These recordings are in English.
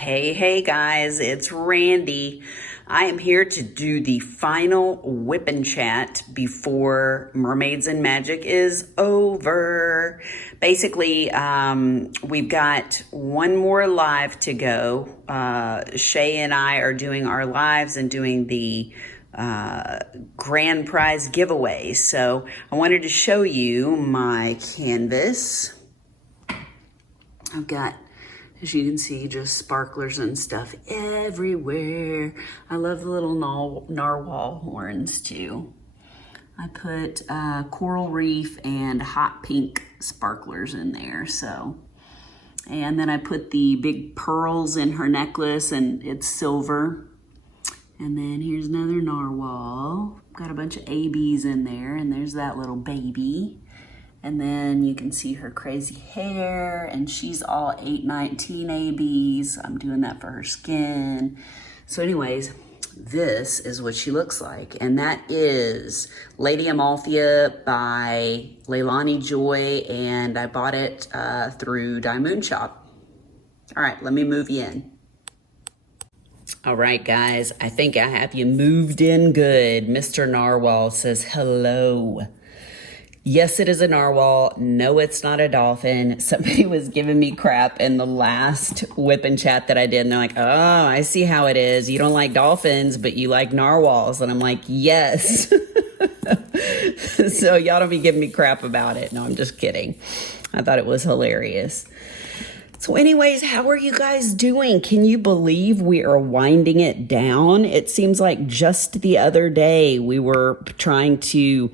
Hey guys, it's Randy. I am here to do the final whip and chat before Mermaids and Magic is over. Basically, we've got one more live to go. Shay and I are doing our lives and doing the grand prize giveaway. So I wanted to show you my canvas. I've got, as you can see, just sparklers and stuff everywhere. I love the little narwhal horns too. I put coral reef and hot pink sparklers in there. And then I put the big pearls in her necklace, and it's silver. And then here's another narwhal. Got a bunch of ABs in there, and there's that little baby. And then you can see her crazy hair, and she's all 819 ABs. I'm doing that for her skin. So anyways, this is what she looks like. And that is Lady Amalthea by Leilani Joy, and I bought it through Diamond Shop. All right, let me move you in. All right, guys, I think I have you moved in good. Mr. Narwhal says hello. Yes, it is a narwhal. No, it's not a dolphin. Somebody was giving me crap in the last whip and chat that I did, and they're like, oh, I see how it is. You don't like dolphins, but you like narwhals. And I'm like, yes. So y'all don't be giving me crap about it. No, I'm just kidding. I thought it was hilarious. So anyways, how are you guys doing? Can you believe we are winding it down? It seems like just the other day we were trying to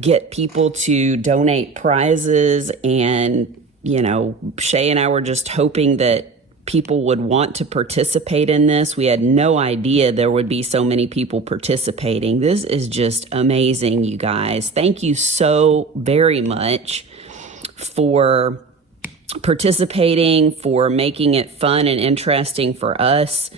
get people to donate prizes, and, you know, Shay and I were just hoping that people would want to participate in this. We had no idea there would be so many people participating. This is just amazing, you guys. Thank you so very much for participating, for making it fun and interesting for us.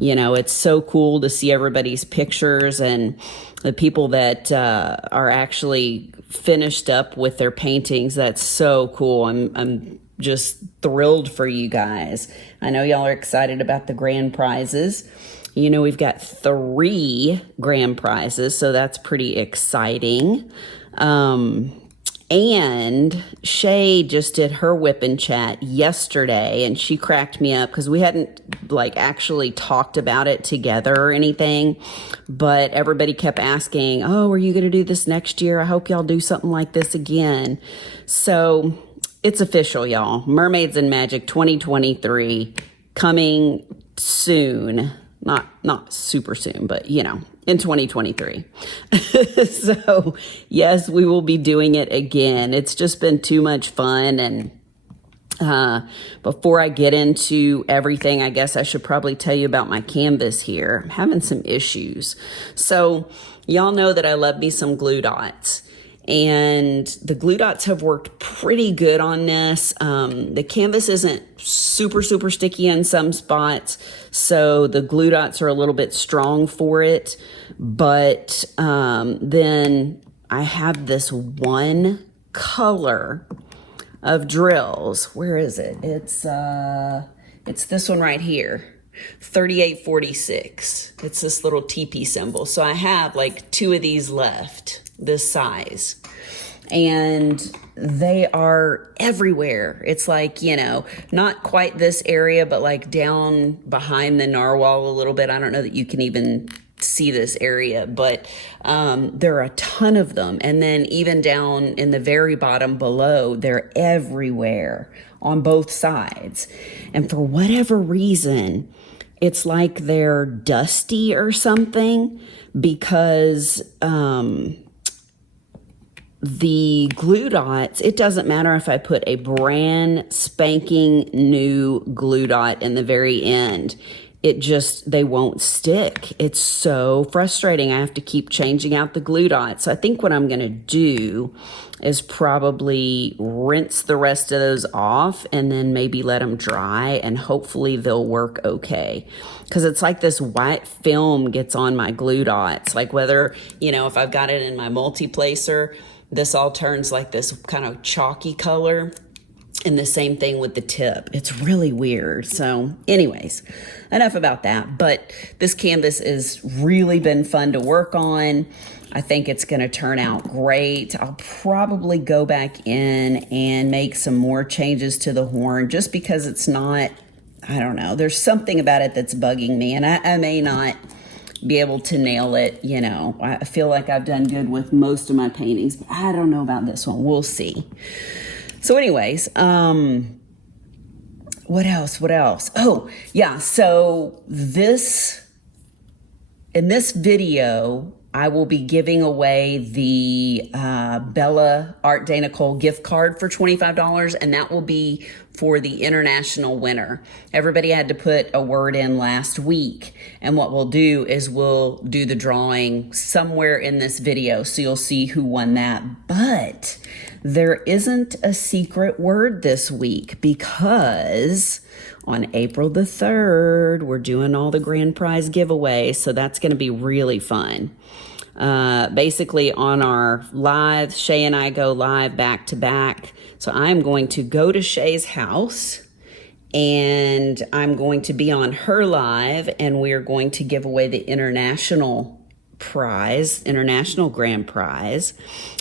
You know, it's so cool to see everybody's pictures and the people that are actually finished up with their paintings. That's so cool. I'm just thrilled for you guys. I know y'all are excited about the grand prizes. You know, we've got 3 grand prizes, so that's pretty exciting. And Shay just did her whip and chat yesterday, and she cracked me up because we hadn't actually talked about it together or anything, but everybody kept asking, oh, are you going to do this next year? I hope y'all do something like this again. So it's official, y'all. Mermaids and Magic 2023 coming soon. Not super soon, but you know, in 2023. So yes, we will be doing it again. It's just been too much fun. And before I get into everything, I guess I should probably tell you about my canvas here. I'm having some issues. So y'all know that I love me some glue dots. And the glue dots have worked pretty good on this. The canvas isn't super sticky in some spots, so the glue dots are a little bit strong for it. But then I have this one color of drills. Where is it? It's this one right here. 3846. It's this little TP symbol. So I have like 2 of these left, this size, and they are everywhere. It's like, you know, not quite this area, but like down behind the narwhal a little bit. I don't know that you can even see this area, but there are a ton of them. And then even down in the very bottom below, they're everywhere on both sides. And for whatever reason, it's like they're dusty or something, because the glue dots, it doesn't matter if I put a brand spanking new glue dot in the very end. They won't stick. It's so frustrating. I have to keep changing out the glue dots. So I think what I'm going to do is probably rinse the rest of those off and then maybe let them dry, and hopefully they'll work okay. Because it's like this white film gets on my glue dots. Like whether, you know, if I've got it in my multi-placer, this all turns like this kind of chalky color. And the same thing with the tip. It's really weird. So anyways, enough about that. But this canvas has really been fun to work on. I think it's going to turn out great. I'll probably go back in and make some more changes to the horn just because it's not, I don't know, there's something about it that's bugging me, and I may not be able to nail it. You know, I feel like I've done good with most of my paintings, but I don't know about this one. We'll see. So anyways, what else? Oh, yeah. So in this video, I will be giving away the Bella Art De Nicole gift card for $25, and that will be for the international winner. Everybody had to put a word in last week, and what we'll do is we'll do the drawing somewhere in this video, so you'll see who won that. But there isn't a secret word this week because on April the 3rd, we're doing all the grand prize giveaways, so that's going to be really fun. Basically on our live, Shay and I go live back to back. So I'm going to go to Shay's house and I'm going to be on her live, and we are going to give away the international grand prize.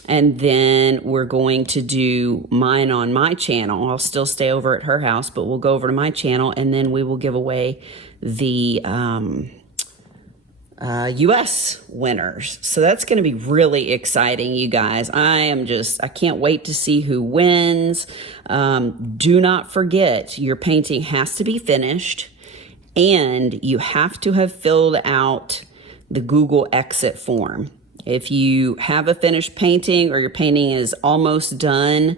And then we're going to do mine on my channel. I'll still stay over at her house, but we'll go over to my channel, and then we will give away the US winners. So that's going to be really exciting, you guys. I can't wait to see who wins. Do not forget, your painting has to be finished, and you have to have filled out the Google exit form. If you have a finished painting or your painting is almost done,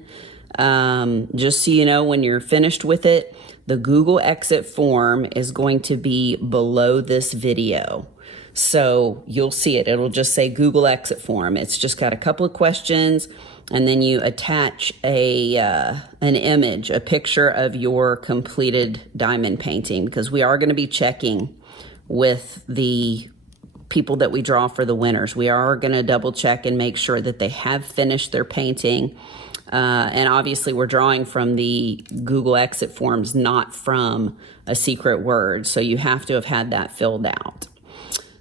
just so you know, when you're finished with it, the Google exit form is going to be below this video. So you'll see it. It'll just say Google exit form. It's just got a couple of questions, and then you attach an image, a picture of your completed diamond painting, because we are going to be checking with the people that we draw for the winners. We are going to double check and make sure that they have finished their painting. And obviously we're drawing from the Google exit forms, not from a secret word. So you have to have had that filled out.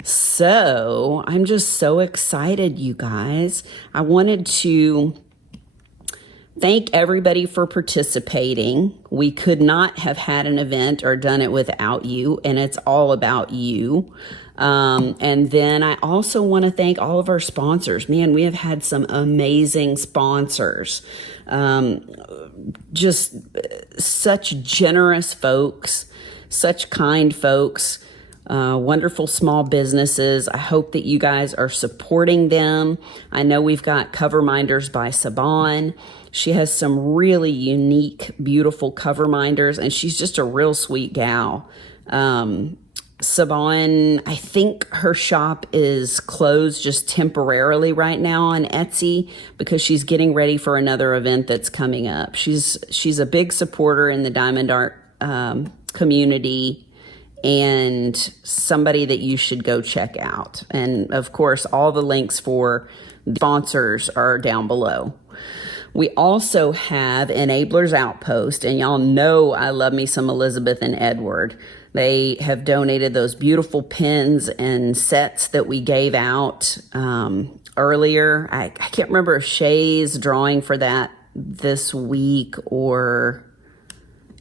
So I'm just so excited, you guys. I wanted to thank everybody for participating. We could not have had an event or done it without you, and it's all about you. And then I also want to thank all of our sponsors. Man, we have had some amazing sponsors. Just such generous folks, such kind folks. Wonderful small businesses. I hope that you guys are supporting them. I know we've got Coverminders by Siobhan. She has some really unique, beautiful Coverminders, and she's just a real sweet gal. Siobhan, I think her shop is closed just temporarily right now on Etsy because she's getting ready for another event that's coming up. She's a big supporter in the diamond art community, and somebody that you should go check out. And of course, all the links for the sponsors are down below. We also have Enablers Outpost, and y'all know I love me some Elizabeth and Edward. They have donated those beautiful pens and sets that we gave out earlier. I can't remember if Shay's drawing for that this week or...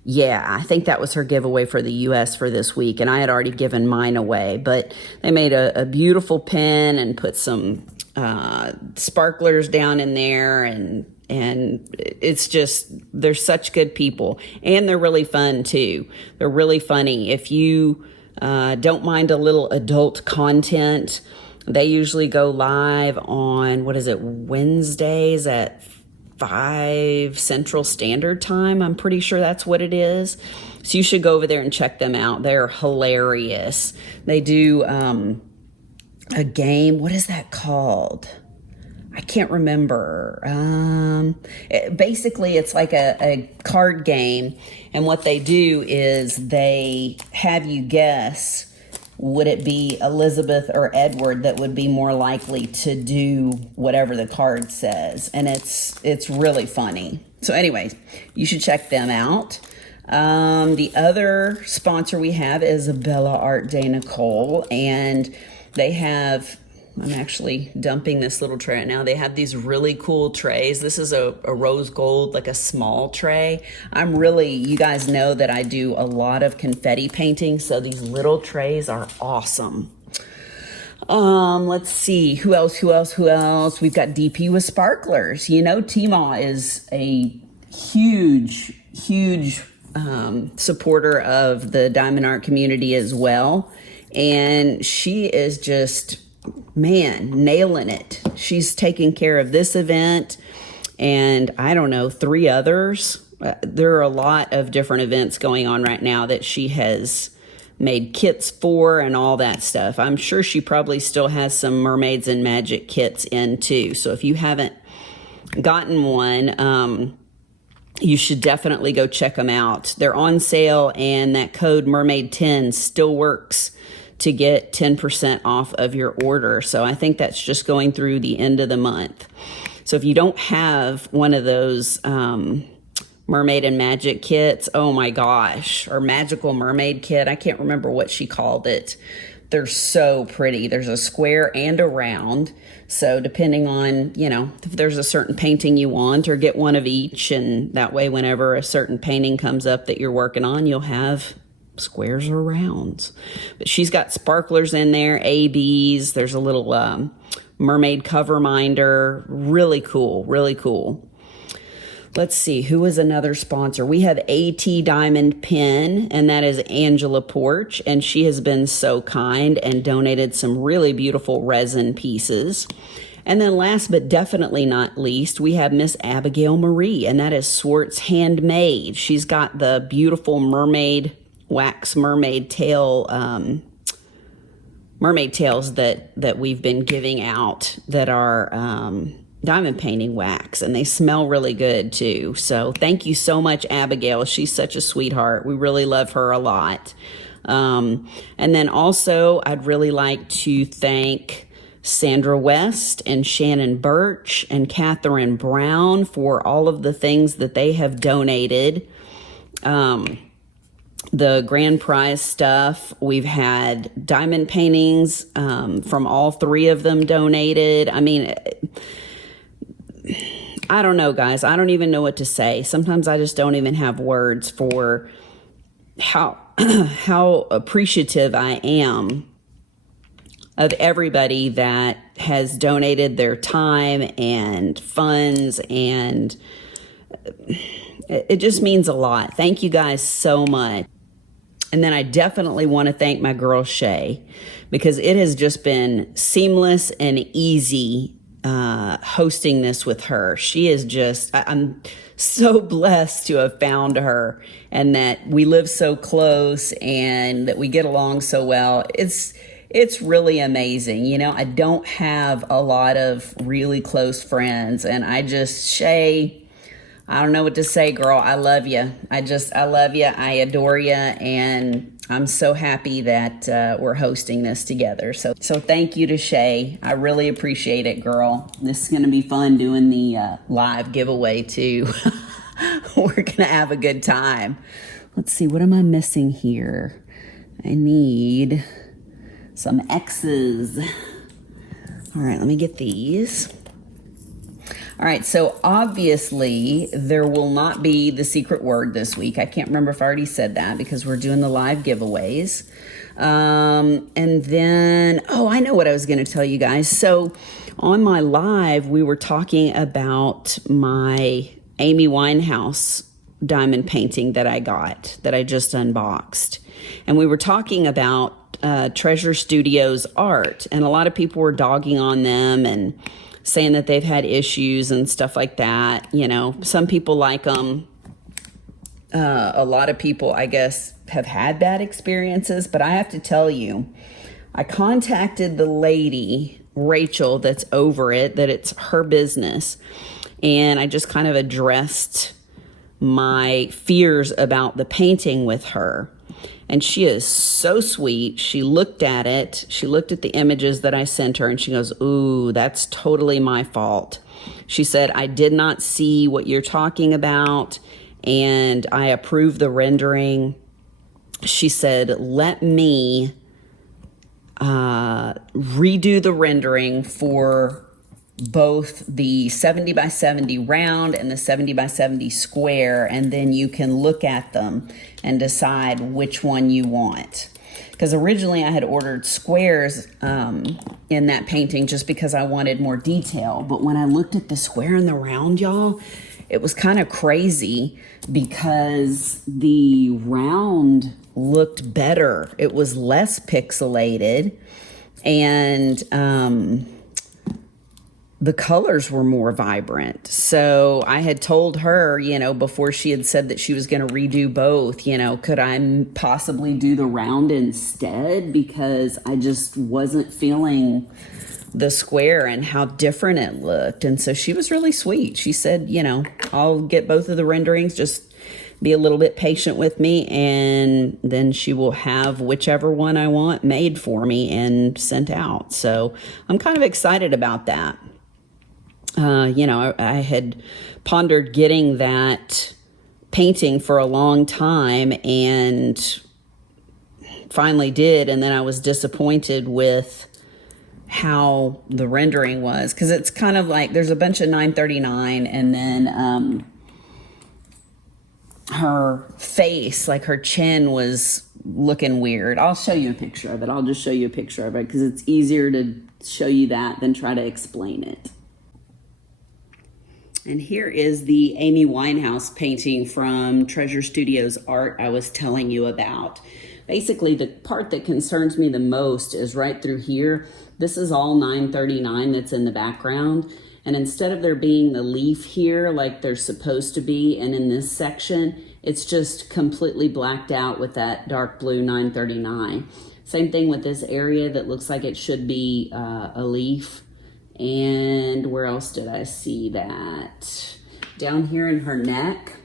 Yeah, I think that was her giveaway for the U.S. for this week, and I had already given mine away. But they made a beautiful pen and put some sparklers down in there, and it's just, they're such good people, and they're really fun too. They're really funny. If you don't mind a little adult content, they usually go live on, Wednesdays at 5 Central Standard Time. I'm pretty sure that's what it is. So you should go over there and check them out. They're hilarious. They do a game. What is that called? I can't remember. Basically, it's like a card game. And what they do is they have you guess would it be Elizabeth or Edward that would be more likely to do whatever the card says? And it's really funny. So anyways, you should check them out. The other sponsor we have is Art De Nicole, and they have, I'm actually dumping this little tray right now. They have these really cool trays. This is a rose gold, like a small tray. You guys know that I do a lot of confetti painting, so these little trays are awesome. Let's see, who else? We've got DP with sparklers. You know, Tima is a huge supporter of the diamond art community as well. And she is just, man, nailing it. She's taking care of this event and I don't know, 3 others. There are a lot of different events going on right now that she has made kits for and all that stuff. I'm sure she probably still has some Mermaids and Magic kits in too. So if you haven't gotten one, you should definitely go check them out. They're on sale, and that code Mermaid10 still works to get 10% off of your order. So I think that's just going through the end of the month. So if you don't have one of those Mermaid and Magic kits, oh my gosh, or Magical Mermaid kit, I can't remember what she called it. They're so pretty. There's a square and a round. So depending on, you know, if there's a certain painting you want, or get one of each, and that way whenever a certain painting comes up that you're working on, you'll have squares or rounds. But she's got sparklers in there, ABs. There's a little mermaid cover minder. Really cool, really cool. Let's see, who is another sponsor? We have ATDiamondPen, and that is Angela Porch, and she has been so kind and donated some really beautiful resin pieces. And then last but definitely not least, we have Miss Abigail Marie, and that is Swartz Handmade. She's got the beautiful mermaid, wax mermaid tail, mermaid tails that we've been giving out that are diamond painting wax, and they smell really good too. So thank you so much, Abigail. She's such a sweetheart. We really love her a lot. And then also I'd really like to thank Sandra West and Shannon Birch and Catherine Brown for all of the things that they have donated. The grand prize stuff, we've had diamond paintings from all 3 of them donated. I mean, I don't know, guys. I don't even know what to say. Sometimes I just don't even have words for how appreciative I am of everybody that has donated their time and funds, and it just means a lot. Thank you guys so much. And then I definitely want to thank my girl Shay, because it has just been seamless and easy hosting this with her. She is just, I'm so blessed to have found her, and that we live so close and that we get along so well. It's really amazing. You know, I don't have a lot of really close friends, and Shay, I don't know what to say, girl. I love you. I love you. I adore you. And I'm so happy that we're hosting this together. So thank you to Shay. I really appreciate it, girl. This is going to be fun doing the live giveaway too. We're going to have a good time. Let's see, what am I missing here? I need some X's. All right, let me get these. All right, so obviously there will not be the secret word this week. I can't remember if I already said that because we're doing the live giveaways. And then, I know what I was going to tell you guys. So on my live, we were talking about my Amy Winehouse diamond painting that I just unboxed. And we were talking about Treasure Studios art, and a lot of people were dogging on them and saying that they've had issues and stuff like that. You know, some people like them. A lot of people, I guess, have had bad experiences. But I have to tell you, I contacted the lady, Rachel, that's over it, that it's her business. And I just kind of addressed my fears about the painting with her. And she is so sweet. She looked at it. She looked at the images that I sent her and she goes, ooh, that's totally my fault. She said, I did not see what you're talking about and I approve the rendering. She said, let me redo the rendering for both the 70 by 70 round and the 70 by 70 square, and then you can look at them and decide which one you want. Because originally I had ordered squares in that painting just because I wanted more detail. But when I looked at the square and the round, y'all, it was kind of crazy because the round looked better. It was less pixelated and the colors were more vibrant. So I had told her, you know, before she had said that she was going to redo both, you know, could I possibly do the round instead? Because I just wasn't feeling the square and how different it looked. And so she was really sweet. She said, you know, I'll get both of the renderings, just be a little bit patient with me, and then she will have whichever one I want made for me and sent out. So I'm kind of excited about that. You know, I had pondered getting that painting for a long time and finally did. And then I was disappointed with how the rendering was, because it's kind of like there's a bunch of 939 and then her face, like her chin was looking weird. I'll show you a picture of it. I'll just show you a picture of it because it's easier to show you that than try to explain it. And here is the Amy Winehouse painting from Treasure Studios Art I was telling you about. Basically, the part that concerns me the most is right through here. This is all 939 that's in the background. And instead of there being the leaf here like there's supposed to be, and in this section, it's just completely blacked out with that dark blue 939. Same thing with this area that looks like it should be a leaf. And where else did I see that? Down here in her neck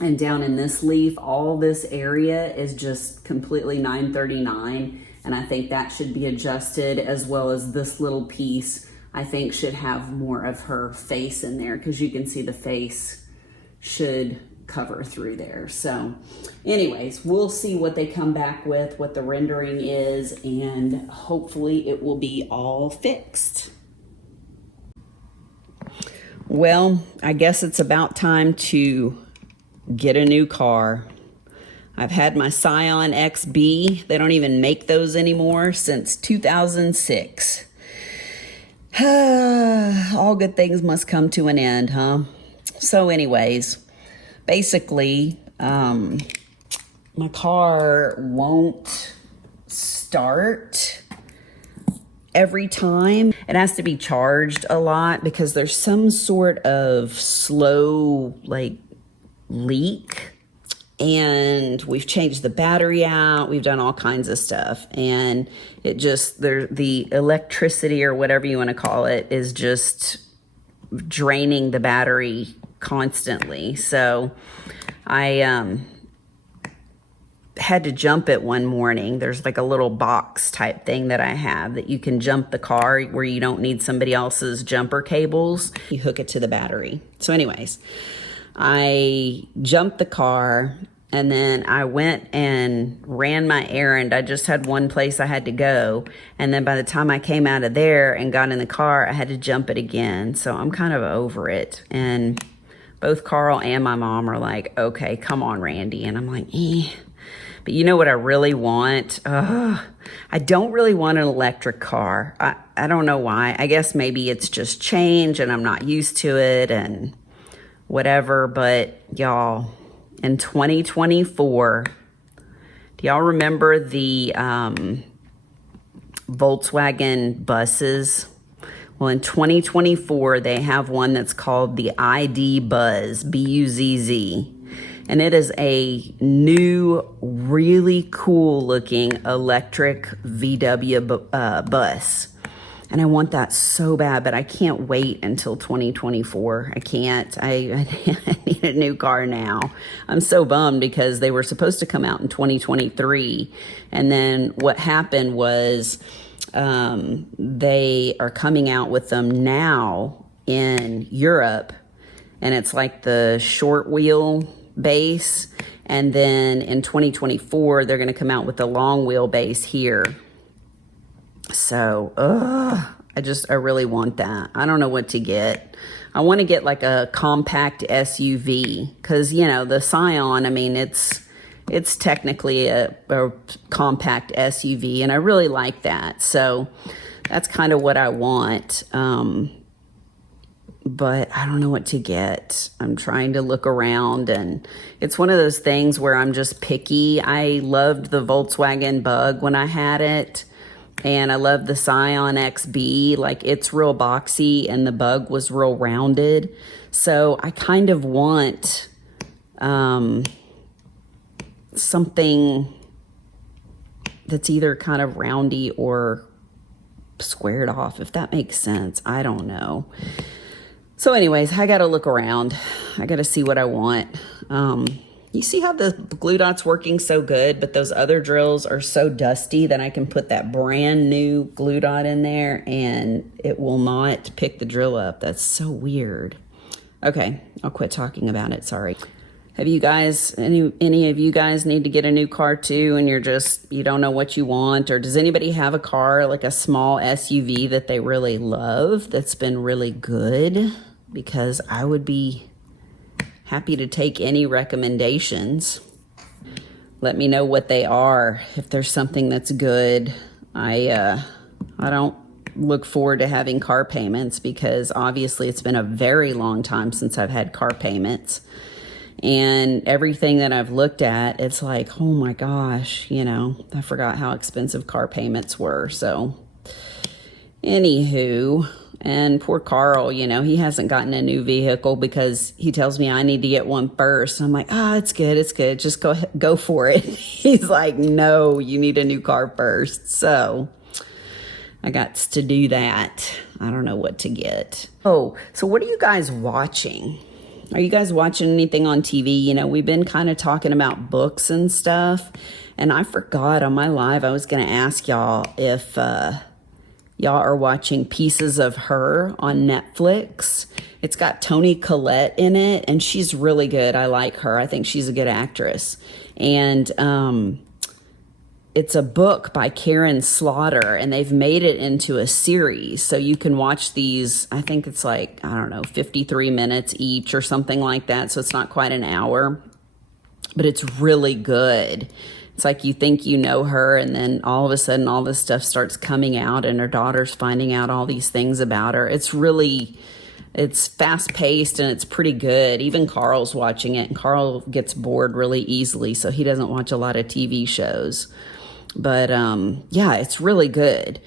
and down in this leaf, all this area is just completely 939. And I think that should be adjusted, as well as this little piece, I think should have more of her face in there, because you can see the face should cover through there. So anyways, we'll see what they come back with, what the rendering is, and hopefully it will be all fixed. Well, I guess it's about time to get a new car. I've had my Scion XB. They don't even make those anymore since 2006. All good things must come to an end, huh? So anyways, basically, my car won't start every time. It has to be charged a lot because there's some sort of slow like leak, and we've changed the battery out, we've done all kinds of stuff, and it just, the electricity or whatever you want to call it is just draining the battery constantly. So I had to jump it one morning. There's like a little box type thing that I have that you can jump the car where you don't need somebody else's jumper cables. You hook it to the battery. So anyways, I jumped the car and then I went and ran my errand. I just had one place I had to go. And then by the time I came out of there and got in the car, I had to jump it again. So I'm kind of over it. And both Carl and my mom are like, okay, come on, Randy. And I'm like, eh. But you know what I really want? I don't really want an electric car. I don't know why. I guess maybe it's just change and I'm not used to it and whatever. But y'all, in 2024, do y'all remember the Volkswagen buses? Well, in 2024, they have one that's called the ID Buzz, B-U-Z-Z. And it is a new, really cool looking electric VW bus. And I want that so bad, but I can't wait until 2024. I can't. I need a new car now. I'm so bummed because they were supposed to come out in 2023. And then what happened was they are coming out with them now in Europe. And it's like the short wheel base. And then in 2024, they're going to come out with the long wheel base here. So, I really want that. I don't know what to get. I want to get like a compact SUV because, you know, the Scion, I mean, it's technically a compact SUV, and I really like that. So that's kind of what I want. But I don't know what to get. I'm trying to look around, and it's one of those things where I'm just picky. I loved the Volkswagen Bug when I had it. And I love the Scion XB, like it's real boxy and the Bug was real rounded. So I kind of want something that's either kind of roundy or squared off, if that makes sense. I don't know. So anyways, I got to look around. I got to see what I want. You see how the glue dot's working so good, but those other drills are so dusty that I can put that brand new glue dot in there and it will not pick the drill up. That's so weird. Okay, I'll quit talking about it. Sorry. Have you guys, any of you guys need to get a new car too, and you don't know what you want? Or does anybody have a car, like a small SUV that they really love, that's been really good? Because I would be happy to take any recommendations. Let me know what they are. If there's something that's good. I don't look forward to having car payments because obviously it's been a very long time since I've had car payments. And everything that I've looked at, it's like, oh my gosh, you know, I forgot how expensive car payments were. So anywho, and poor Carl, you know, he hasn't gotten a new vehicle because he tells me I need to get one first. I'm like, it's good. Just go for it. He's like, no, you need a new car first. So I got to do that. I don't know what to get. Oh, so what are you guys watching? Are you guys watching anything on TV? You know, we've been kind of talking about books and stuff. And I forgot on my live, I was going to ask y'all if y'all are watching Pieces of Her on Netflix. It's got Toni Collette in it, and she's really good. I like her. I think she's a good actress. And it's a book by Karen Slaughter, and they've made it into a series. So you can watch these, I think it's like, 53 minutes each or something like that. So it's not quite an hour, but it's really good. It's like you think you know her, and then all of a sudden all this stuff starts coming out, and her daughter's finding out all these things about her. It's fast-paced, and it's pretty good. Even Carl's watching it, and Carl gets bored really easily, so he doesn't watch a lot of TV shows. But yeah, it's really good.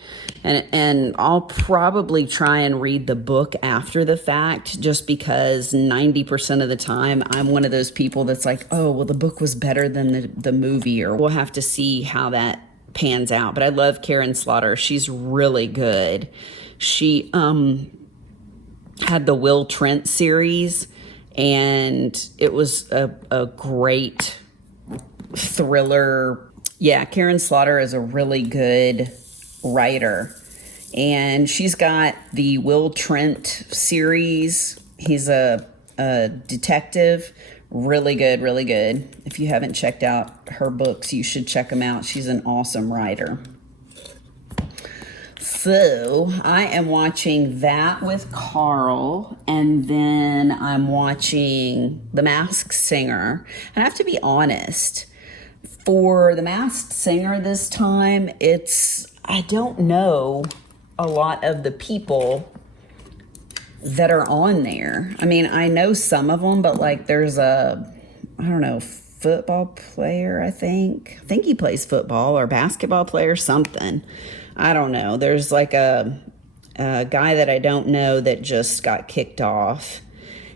And I'll probably try and read the book after the fact, just because 90% of the time I'm one of those people that's like, oh, well, the book was better than the movie, or we'll have to see how that pans out. But I love Karen Slaughter. She's really good. She had the Will Trent series, and it was a great thriller. Yeah, Karen Slaughter is a really good writer, and she's got the Will Trent series. He's a detective. Really good, really good. If you haven't checked out her books, you should check them out. She's an awesome writer. So I am watching that with Carl, and then I'm watching The Masked Singer. And I have to be honest, for The Masked Singer this time, I don't know a lot of the people that are on there. I mean, I know some of them, but like there's football player, I think he plays football, or basketball player, something. I don't know. There's like a guy that I don't know that just got kicked off.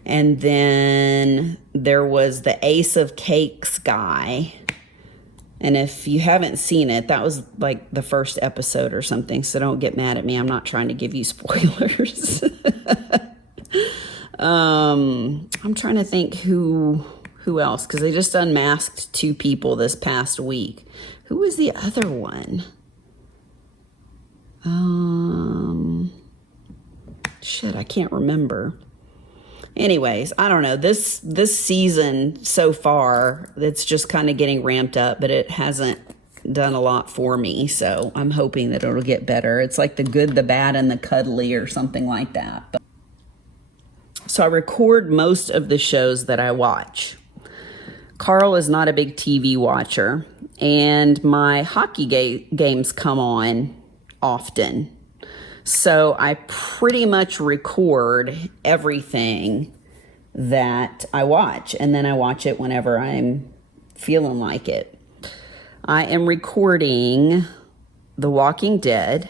And then there was the Ace of Cakes guy. And if you haven't seen it, that was like the first episode or something, so don't get mad at me. I'm not trying to give you spoilers. I'm trying to think who else, because they just unmasked 2 people this past week. Who was the other one? Shit, I can't remember. Anyways, I don't know. This season so far, it's just kind of getting ramped up, but it hasn't done a lot for me. So I'm hoping that it'll get better. It's like the good, the bad, and the cuddly or something like that. So I record most of the shows that I watch. Carl is not a big TV watcher, and my hockey games come on often. So I pretty much record everything that I watch, and then I watch it whenever I'm feeling like it. I am recording The Walking Dead.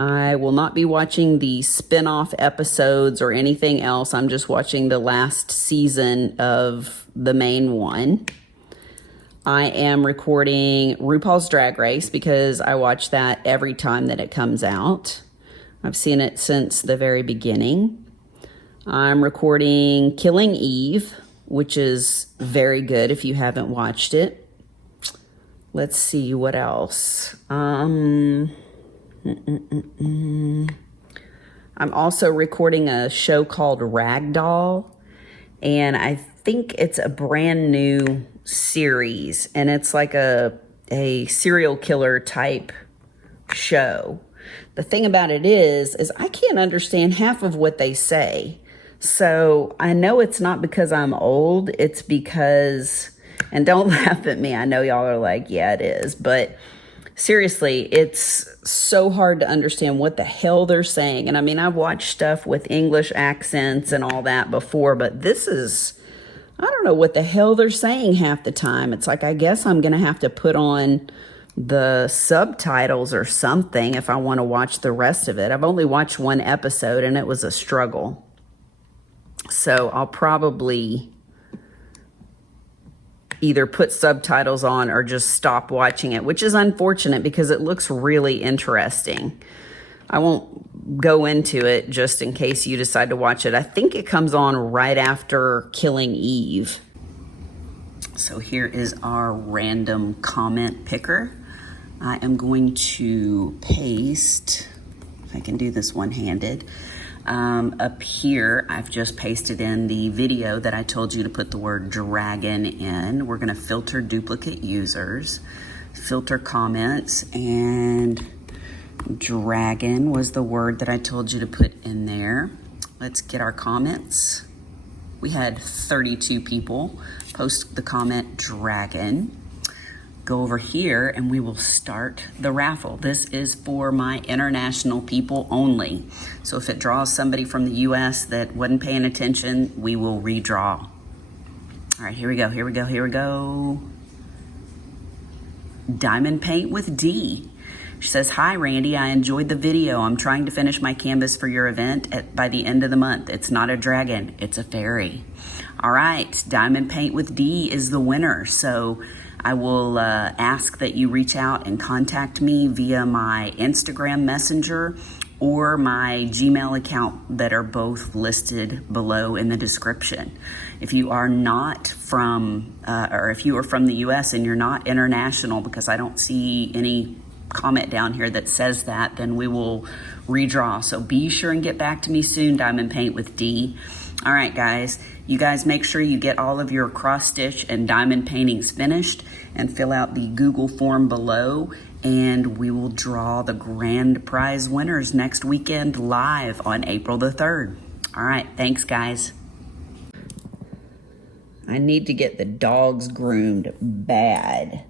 I will not be watching the spin-off episodes or anything else. I'm just watching the last season of the main one. I am recording RuPaul's Drag Race because I watch that every time that it comes out. I've seen it since the very beginning. I'm recording Killing Eve, which is very good if you haven't watched it. Let's see what else. I'm also recording a show called Ragdoll, and I think it's a brand new series, and it's like a serial killer type show. The thing about it is I can't understand half of what they say. So I know it's not because I'm old, it's because, and don't laugh at me, I know y'all are like, yeah, it is, but seriously, it's so hard to understand what the hell they're saying. And I mean, I've watched stuff with English accents and all that before, but this is, I don't know what the hell they're saying half the time. It's like, I guess I'm going to have to put on the subtitles or something if I want to watch the rest of it. I've only watched 1 episode and it was a struggle. So I'll probably either put subtitles on or just stop watching it, which is unfortunate because it looks really interesting. I won't go into it just in case you decide to watch it. I think it comes on right after Killing Eve. So here is our random comment picker. I am going to paste, if I can do this one-handed, up here. I've just pasted in the video that I told you to put the word dragon in. We're going to filter duplicate users, filter comments, and dragon was the word that I told you to put in there. Let's get our comments. We had 32 people post the comment dragon. Go over here and we will start the raffle. This is for my international people only. So if it draws somebody from the US that wasn't paying attention, we will redraw. All right, here we go, here we go, here we go. Diamond Paint with D. She says, hi, Randy, I enjoyed the video. I'm trying to finish my canvas for your event by the end of the month. It's not a dragon, it's a fairy. All right, Diamond Paint with D is the winner. So I will ask that you reach out and contact me via my Instagram messenger or my Gmail account that are both listed below in the description. If you are not from, or if you are from the US and you're not international, because I don't see any comment down here that says that, then we will redraw. So be sure and get back to me soon, Diamond Paint with D. All right, guys, you guys make sure you get all of your cross stitch and diamond paintings finished and fill out the Google form below, and we will draw the grand prize winners next weekend live on April the 3rd. All right, thanks, guys. I need to get the dogs groomed bad.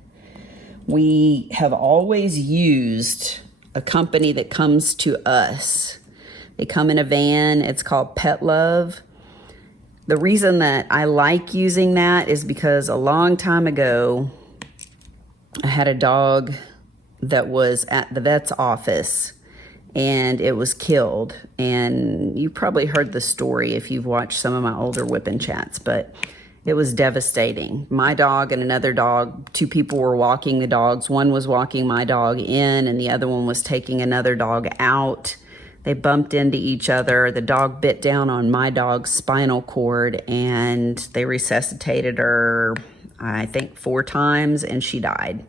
We have always used a company that comes to us. They come in a van. It's called Pet Love. The reason that I like using that is because a long time ago, I had a dog that was at the vet's office and it was killed. And you probably heard the story if you've watched some of my older whipping chats, but It was devastating. My dog and another dog, two people were walking the dogs. One was walking my dog in and the other one was taking another dog out. They bumped into each other. The dog bit down on my dog's spinal cord and they resuscitated her, I think 4 times, and she died.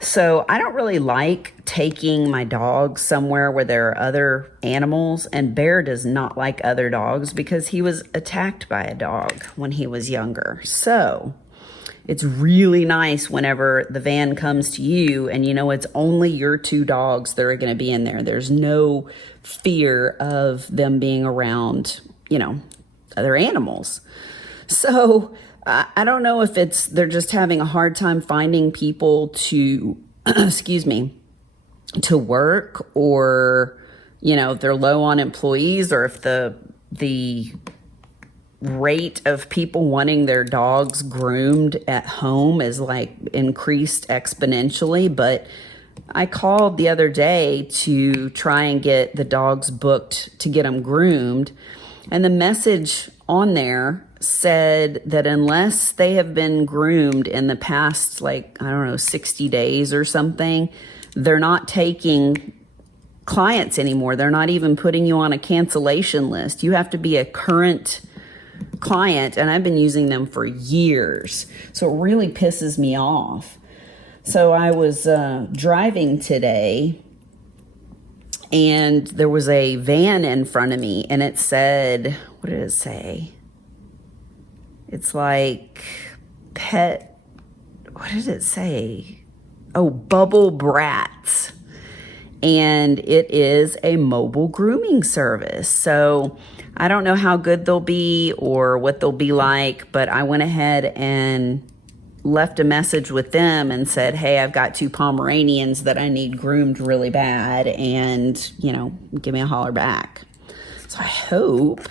So I don't really like taking my dog somewhere where there are other animals, and Bear does not like other dogs because he was attacked by a dog when he was younger. So it's really nice whenever the van comes to you and you know it's only your 2 dogs that are going to be in there. There's no fear of them being around, you know, other animals. So I don't know if they're just having a hard time finding people to, excuse me, to work, or, you know, if they're low on employees, or if the rate of people wanting their dogs groomed at home is like increased exponentially. But I called the other day to try and get the dogs booked to get them groomed, and the message on there said that unless they have been groomed in the past, like, I don't know, 60 days or something, they're not taking clients anymore. They're not even putting you on a cancellation list. You have to be a current client, and I've been using them for years. So it really pisses me off. So I was driving today, and there was a van in front of me, and it said, what did it say? It's like pet, what did it say? Oh, Bubble Brats. And it is a mobile grooming service. So I don't know how good they'll be or what they'll be like, but I went ahead and left a message with them and said, hey, I've got 2 Pomeranians that I need groomed really bad, and, you know, give me a holler back. So I hope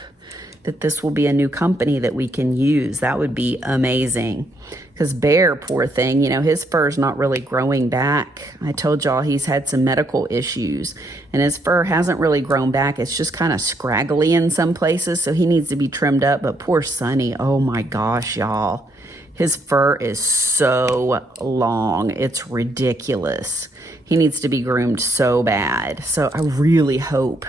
that this will be a new company that we can use. That would be amazing. Because Bear, poor thing, you know, his fur's not really growing back. I told y'all he's had some medical issues, and his fur hasn't really grown back. It's just kind of scraggly in some places, so he needs to be trimmed up. But poor Sonny, oh my gosh, y'all. His fur is so long. It's ridiculous. He needs to be groomed so bad. So I really hope,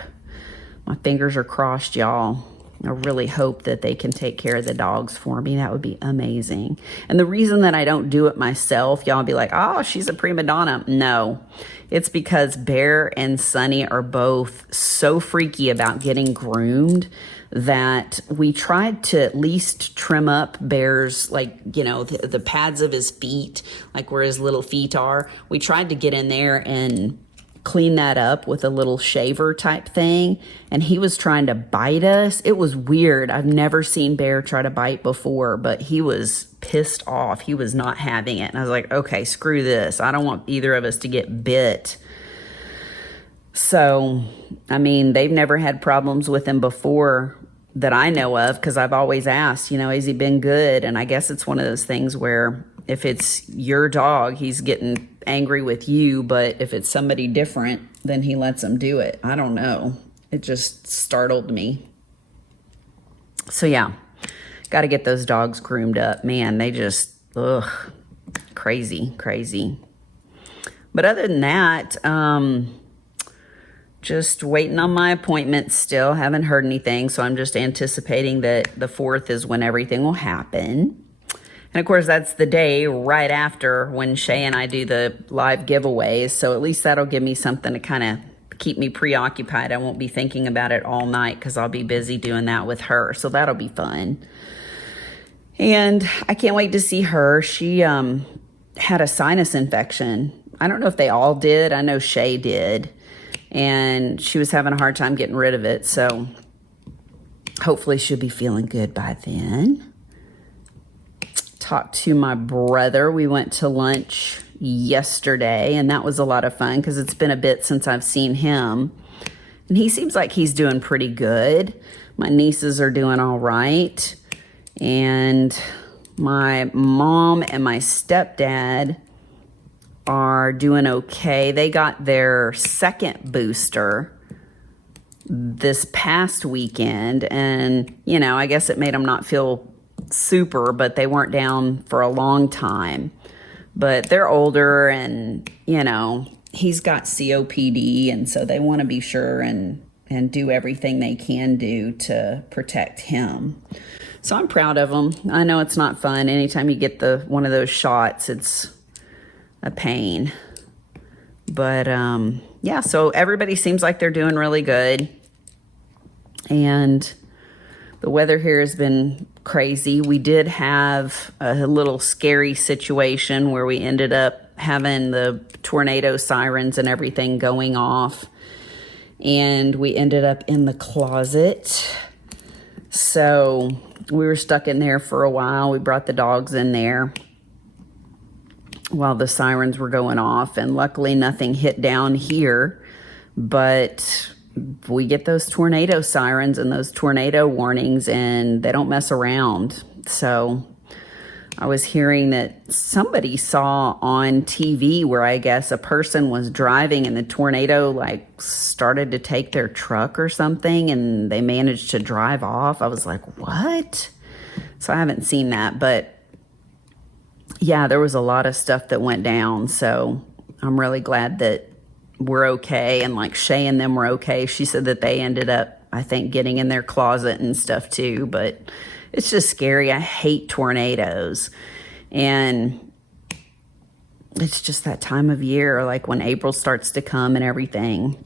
my fingers are crossed, y'all, I really hope that they can take care of the dogs for me. That would be amazing. And the reason that I don't do it myself, y'all be like, oh, she's a prima donna. No, it's because Bear and Sonny are both so freaky about getting groomed that we tried to at least trim up Bear's, like, you know, the pads of his feet, like where his little feet are. We tried to get in there and clean that up with a little shaver type thing, and he was trying to bite us. It was weird. I've never seen Bear try to bite before, but he was pissed off. He was not having it, and I was like, okay, screw this. I don't want either of us to get bit. So, I mean, they've never had problems with him before that I know of, because I've always asked, you know, has he been good? And I guess it's one of those things where if it's your dog, he's getting angry with you, but if it's somebody different, then he lets them do it. I don't know. It just startled me. So yeah, got to get those dogs groomed up. Man, they just, ugh, crazy. But other than that, just waiting on my appointment still. Haven't heard anything, so I'm just anticipating that the 4th is when everything will happen. And of course, that's the day right after when Shay and I do the live giveaways. So at least that'll give me something to kind of keep me preoccupied. I won't be thinking about it all night because I'll be busy doing that with her. So that'll be fun. And I can't wait to see her. She had a sinus infection. I don't know if they all did. I know Shay did. And she was having a hard time getting rid of it. So hopefully she'll be feeling good by then. Talked to my brother. We went to lunch yesterday, and that was a lot of fun because it's been a bit since I've seen him. And he seems like he's doing pretty good. My nieces are doing all right. And my mom and my stepdad are doing okay. They got their 2nd booster this past weekend, and, you know, I guess it made them not feel super, but they weren't down for a long time. But they're older and, you know, he's got COPD, and so they want to be sure and do everything they can do to protect him. So I'm proud of them. I know it's not fun. Anytime you get one of those shots, it's a pain. But yeah, so everybody seems like they're doing really good. And the weather here has been crazy. We did have a little scary situation where we ended up having the tornado sirens and everything going off. And we ended up in the closet. So we were stuck in there for a while. We brought the dogs in there while the sirens were going off. And luckily nothing hit down here. But we get those tornado sirens and those tornado warnings, and they don't mess around. So I was hearing that somebody saw on TV where I guess a person was driving and the tornado like started to take their truck or something, and they managed to drive off. I was like, what? So I haven't seen that, but yeah, there was a lot of stuff that went down. So I'm really glad that we're okay, and like Shay and them were okay. She said that they ended up, I think, getting in their closet and stuff too, but it's just scary. I hate tornadoes, and it's just that time of year, like when April starts to come and everything,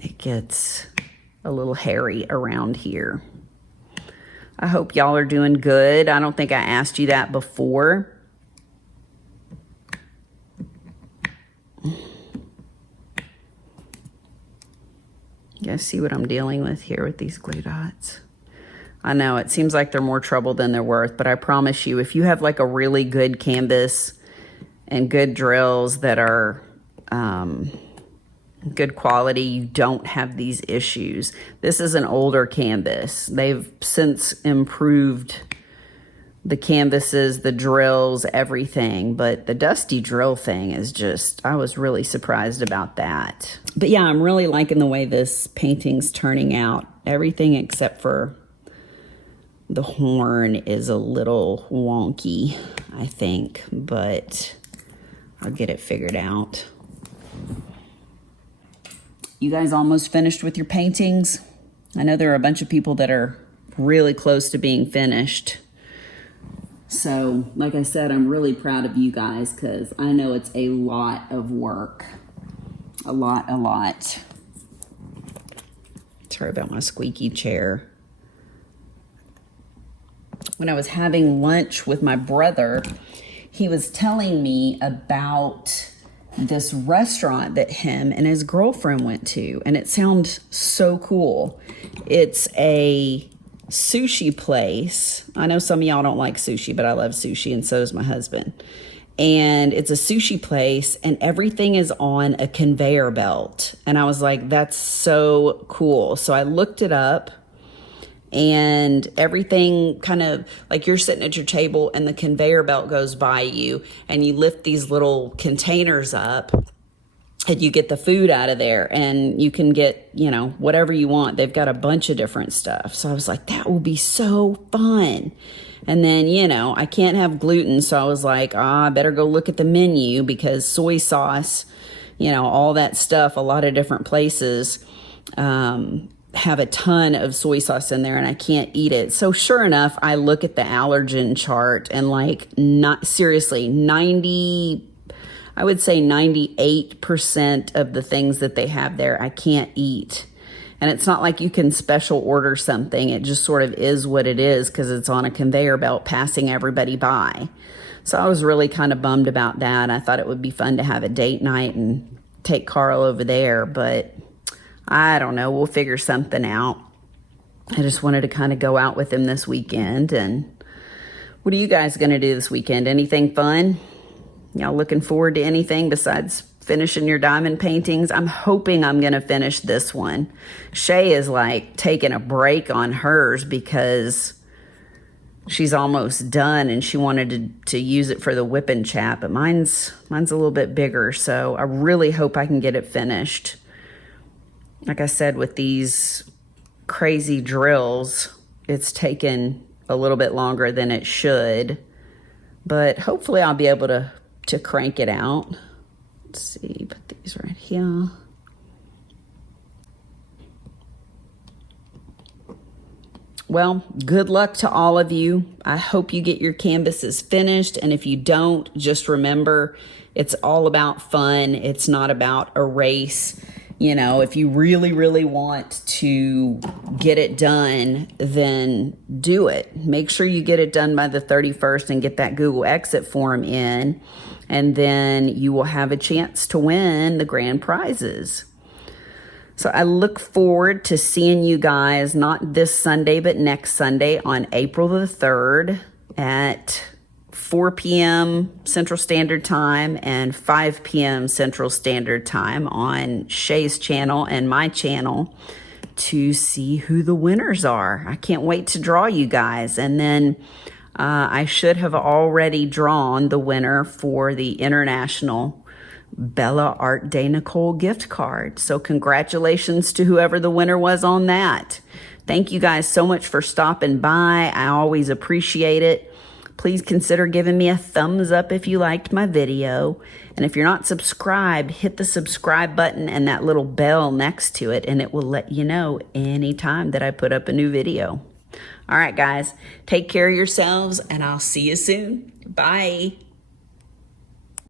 it gets a little hairy around here. I hope y'all are doing good. I don't think I asked you that before. You guys see what I'm dealing with here with these glue dots? I know it seems like they're more trouble than they're worth, but I promise you, if you have like a really good canvas and good drills that are good quality, you don't have these issues. This is an older canvas. They've since improved the canvases, the drills, everything, but the dusty drill thing is just, I was really surprised about that. But yeah, I'm really liking the way this painting's turning out. Everything except for the horn is a little wonky, I think, but I'll get it figured out. You guys almost finished with your paintings? I know there are a bunch of people that are really close to being finished. So, like I said, I'm really proud of you guys because I know it's a lot of work. A lot. Sorry about my squeaky chair. When I was having lunch with my brother, he was telling me about this restaurant that him and his girlfriend went to, and it sounds so cool. It's a sushi place. I know some of y'all don't like sushi, but I love sushi, and so does my husband. And it's a sushi place, and everything is on a conveyor belt. And I was like, that's so cool. So I looked it up, and everything kind of like you're sitting at your table and the conveyor belt goes by you, and you lift these little containers up and you get the food out of there, and you can get, you know, whatever you want. They've got a bunch of different stuff. So I was like, that will be so fun. And then, you know, I can't have gluten. So I was like, I better go look at the menu because soy sauce, you know, all that stuff, a lot of different places have a ton of soy sauce in there, and I can't eat it. So sure enough, I look at the allergen chart, and like, not seriously, 98% of the things that they have there, I can't eat. And it's not like you can special order something. It just sort of is what it is because it's on a conveyor belt passing everybody by. So I was really kind of bummed about that. I thought it would be fun to have a date night and take Carl over there, but I don't know. We'll figure something out. I just wanted to kind of go out with him this weekend. And what are you guys going to do this weekend? Anything fun? Y'all looking forward to anything besides finishing your diamond paintings? I'm hoping I'm going to finish this one. Shay is like taking a break on hers because she's almost done and she wanted to use it for the WIP and chat, but mine's a little bit bigger. So I really hope I can get it finished. Like I said, with these crazy drills, it's taken a little bit longer than it should, but hopefully I'll be able to crank it out. Let's see, put these right here. Well, good luck to all of you. I hope you get your canvases finished. And if you don't, just remember, it's all about fun. It's not about a race. You know, if you really, really want to get it done, then do it. Make sure you get it done by the 31st and get that Google exit form in. And then you will have a chance to win the grand prizes. So I look forward to seeing you guys, not this Sunday, but next Sunday on April the 3rd at 4 p.m. Central Standard Time and 5 p.m. Central Standard Time on Shay's channel and my channel to see who the winners are. I can't wait to draw you guys. And then I should have already drawn the winner for the International Bella Art De Nicole gift card. So congratulations to whoever the winner was on that. Thank you guys so much for stopping by. I always appreciate it. Please consider giving me a thumbs up if you liked my video. And if you're not subscribed, hit the subscribe button and that little bell next to it, and it will let you know anytime that I put up a new video. All right, guys, take care of yourselves, and I'll see you soon. Bye.